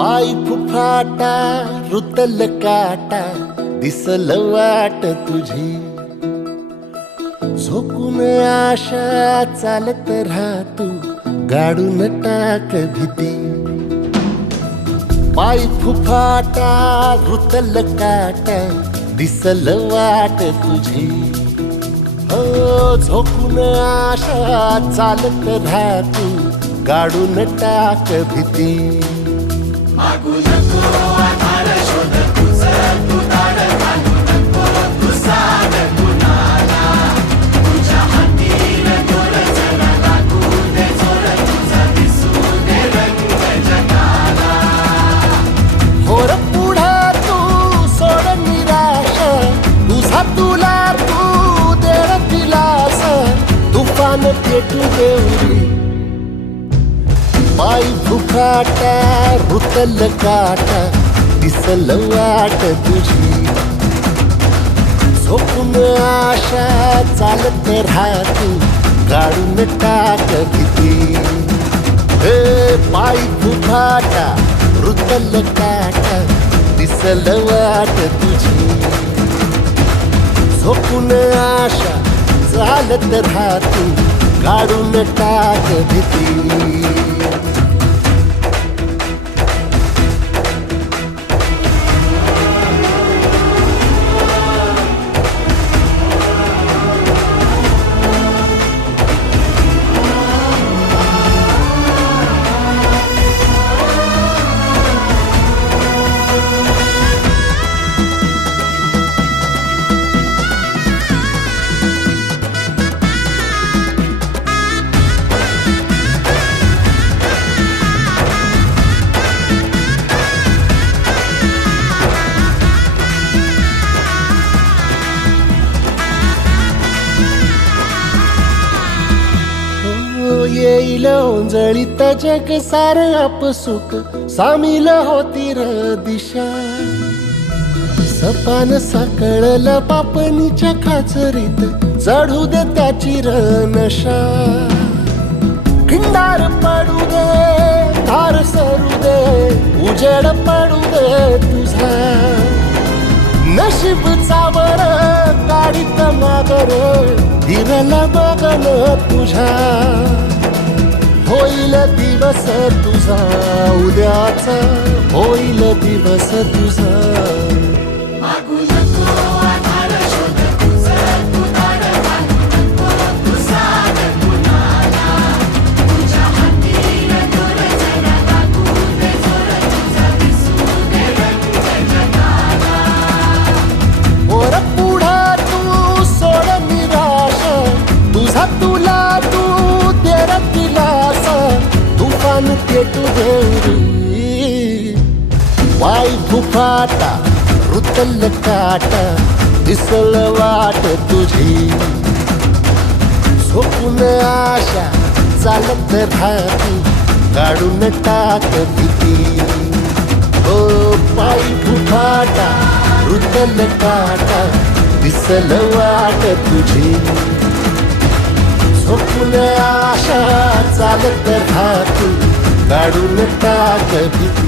पाय फुफाटा रुतल काटा दिसल वाट तुझी झोकून आशा चालत राहतू गाडून टाक भीती पाय फुफाटा रुतल काटा दिसल वाट तुझी हो झोकून आशा चालत राहतू गाडून टाक भीती मागू नको आधार शोध तुझं तू दाड घालू नको तू साध कुणाला तुझ्या हातीन दोर जरा लागू दे जोर तुझा दिसू दे रंग जगाला होर पुढे तू सोड निराश तुझा तुला तू देर दिलास तुफान पेटू देवरी पाय फुफाटा रुतल काटा दिसल वाट तुझी झोपून आशा चालत राहतू गाडून टाक भीती हे पाय फुफाटा रुतल काटा दिसल वाट तुझी झोपून आशा चालत राहतू गाडून टाक भीती येईल ओंजळीत जग सार आपसुक सामील होती र दिशा सपान साकळल पापणीच्या खाचरीत चढू दे त्याची र नशा खिंडार पडू दे धार सरू दे उजेड पडू दे तुझा नशीब चावर काढीत मागर हिरल बगन तुझ्या होईल दिवस तुझा उद्याचा होईल दिवस तुझा मागू नको आधार शोध तुझं तू दाड घालू नको तू साध कुणाला तुझ्या हातीन दोर जरा लागू दे जोर तुझा दिसू दे रंग जगाला वर पुढे तू सोड निराश तुझा तुला तू तेरा दिलास तुफान पेटू देवरी पाय फुफाटा रुतल काटा दिसल वाट तुझी झोपून आशा चालत राहतू काढून टाक भीती ओ पाय फुफाटा रुतल काटा दिसल वाट तुझी झोपून आशा चालत राहतू काढून टाक भीती